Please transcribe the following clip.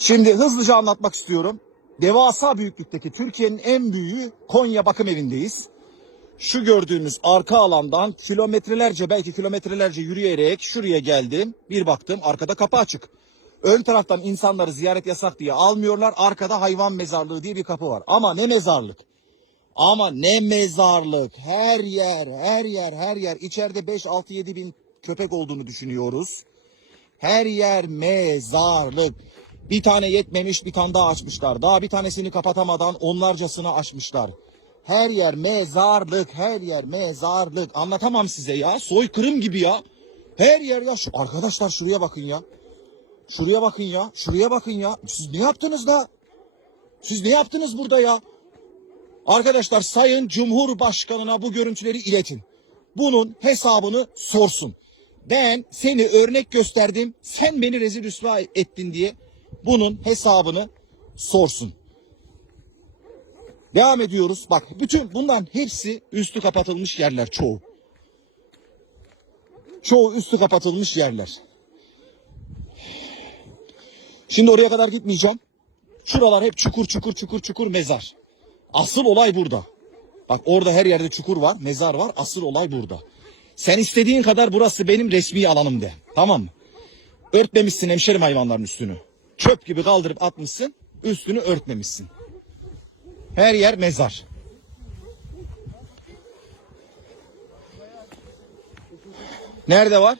Şimdi hızlıca anlatmak istiyorum. Devasa büyüklükteki Türkiye'nin en büyüğü Konya Bakım Evi'ndeyiz. Şu gördüğünüz arka alandan kilometrelerce belki kilometrelerce yürüyerek şuraya geldim. Bir baktım arkada kapı açık. Ön taraftan insanları ziyaret yasak diye almıyorlar. Arkada hayvan mezarlığı diye bir kapı var. Ama ne mezarlık? Ama ne mezarlık. Her yer, her yer, her yer. İçeride 5, 6, 7 bin köpek olduğunu düşünüyoruz. Her yer mezarlık. Bir tane yetmemiş bir tane daha açmışlar. Daha bir tanesini kapatamadan onlarcasını açmışlar. Her yer mezarlık, her yer mezarlık. Anlatamam size ya. Soykırım gibi ya. Her yer ya. Şu, arkadaşlar şuraya bakın ya. Şuraya bakın ya. Şuraya bakın ya. Siz ne yaptınız da? Siz ne yaptınız burada ya? Arkadaşlar Sayın Cumhurbaşkanına bu görüntüleri iletin. Bunun hesabını sorsun. Ben seni örnek gösterdim. Sen beni rezil rüsva ettin diye bunun hesabını sorsun. Devam ediyoruz. Bak bütün bundan hepsi üstü kapatılmış yerler çoğu. Çoğu üstü kapatılmış yerler. Şimdi oraya kadar gitmeyeceğim. Şuralar hep çukur çukur çukur çukur mezar. Asıl olay burada. Bak orada her yerde çukur var, mezar var. Asıl olay burada. Sen istediğin kadar burası benim resmi alanım de. Tamam mı? Örtmemişsin hemşerim hayvanların üstünü. Çöp gibi kaldırıp atmışsın. Üstünü örtmemişsin. Her yer mezar. Nerede var?